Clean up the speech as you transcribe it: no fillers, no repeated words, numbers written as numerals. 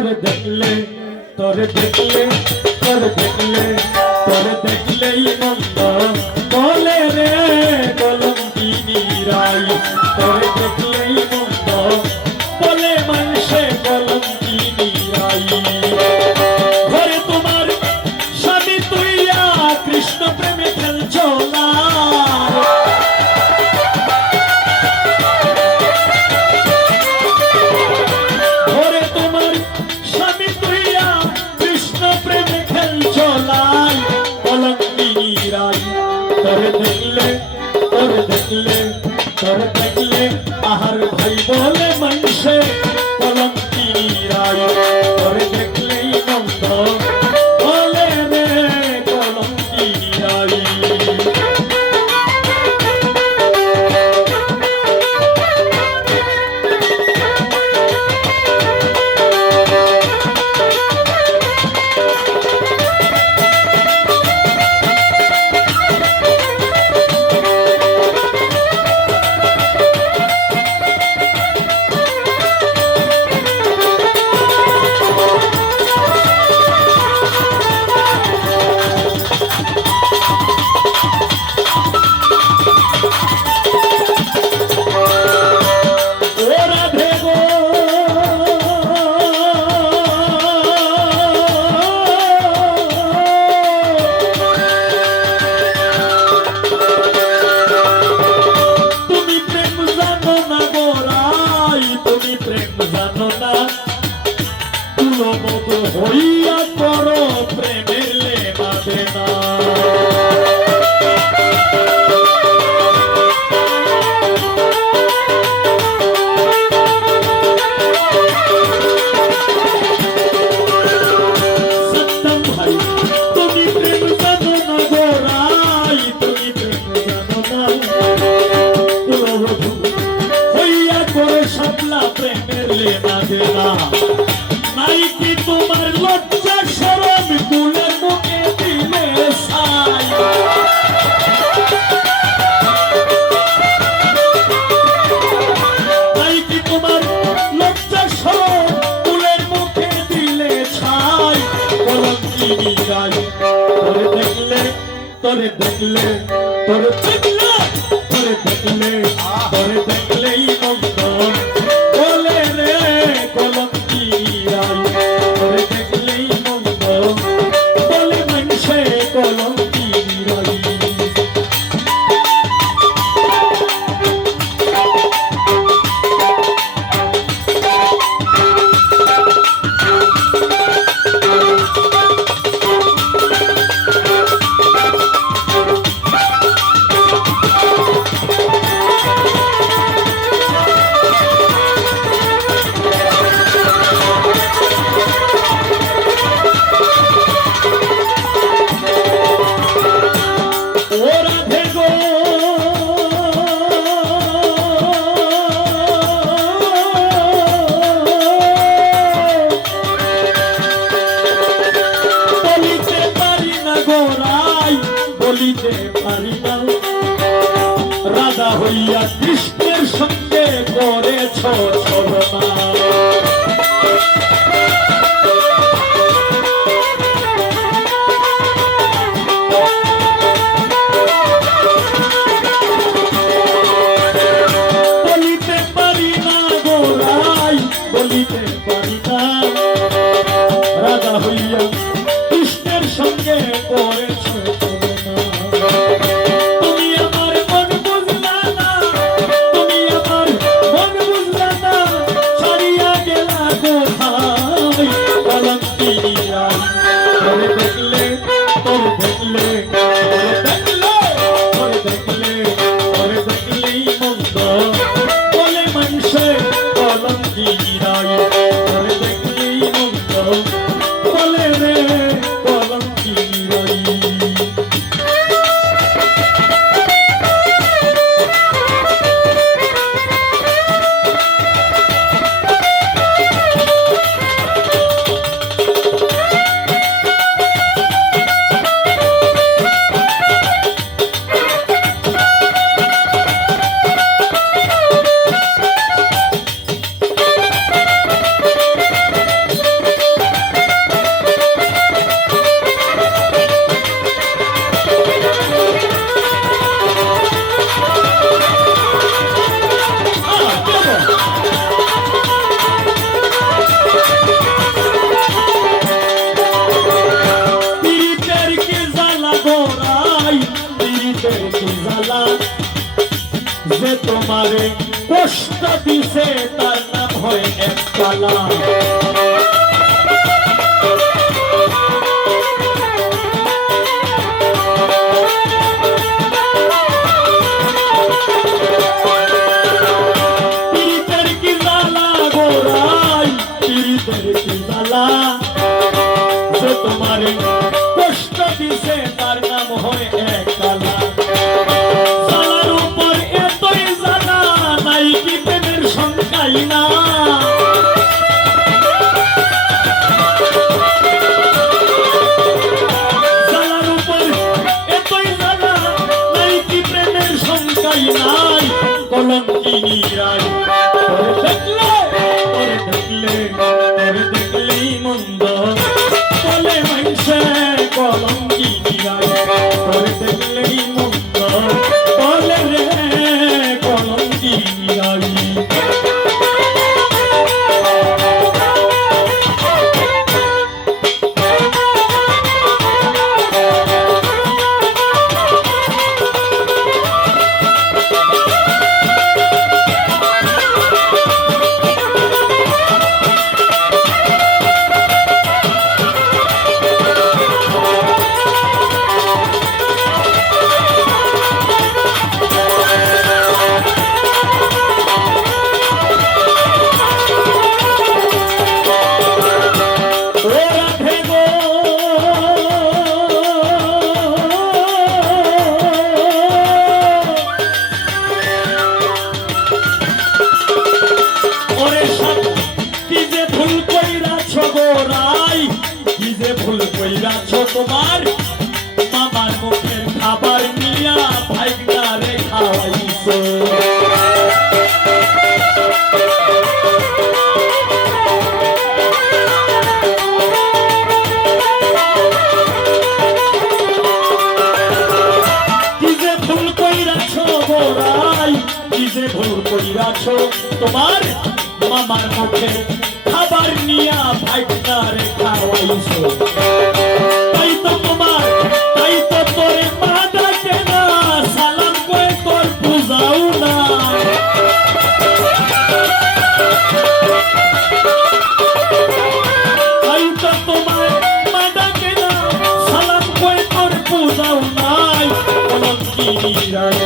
তোরে দেখলে তোরে দেখলে তোরে দেখলে তোরে দেখলেই মন্দ বলে রে কলঙ্কিনী রাই তোরে দেখলেই মন্দ বলে মানুষে কলঙ্কিনী রাই ঘরে তোমার স্বামী তুইয়া কৃষ্ণ প্রেমে খেলছো না তোরে দেখলে আহার ভাই বলে মানুষে কলঙ্কিনী রাই তোরে দেখলেই মন্দ বলে রে কলঙ্কিনী রাই হইয়া করো প্রেমের লেনা দেনা সত্যম ভাই তুমি প্রেম জানো না গোরাই তুমি প্রেম জানো না হইয়া করো সাপলা প্রেমের লেনা দেনা নাই কি তোমার লজ্জা শরম কুলের মুখে দিলে ছাই নাই কি তোমার লজ্জা শরম কুলের মুখে দিলে ছাই কলঙ্কিনী রাই তোরে দেখলে তোরে দেখলে তোরে দেখলে তোরে দেখলে তোরে দেখলেই মন্দ বলে রে কলঙ্কিনী রাই তোরে দেখলেই মন্দ বলে মানুষে কলঙ্কিনী রাই বলিতে পারি না রাধা হইয়া কৃষ্ণের সঙ্গে করেছ ছলনা বলিতে পারি না গোরাই বলিতে পারি না রাধা হইয়া কৃষ্ণের সঙ্গে করেছ তুমি আমার মন বুঝলা না তোমারে কষ্ট দিছে তার নাম হয় এক কালা। পীড়িতের কি জ্বালা গোরাই, পীড়িতের কি জ্বালা, যে তোমারে কষ্ট দিছে তার নাম হয় এক কালা। জ্বালার উপর এতই জ্বালা, নাই কি প্রেমের সংখ্যাই না। জ্বালার উপর এতই জ্বালা, নাই কি প্রেমের সংখ্যাই নাই। কলঙ্কিনী রাই তোরে দেখলে, তোরে দেখলে, তোরে দেখলেই মন্দ বলে মাইসে। কলঙ্কিনী রাই তোরে দেখলেই মন্দ বলে রে কলঙ্কিনী রাই। তোমার মামার মুখের খাবার নিয়া ভাইগারে খাওয়াইছো। কি যে ভুল কইরাছো গোরাই, কি যে ভুল কইরাছো, তোমার মামার মুখের খাবার নিয়া ভাইগারে খাওয়াইছো। তাই তো তোমার, তাই তো তোরে মা ডাকে না, সালাম করে তোর বুঝাও না। তাই তো তোমার মা ডাকে না, সালাম করে তোর বুঝাও নাই। কলঙ্কিনী রাই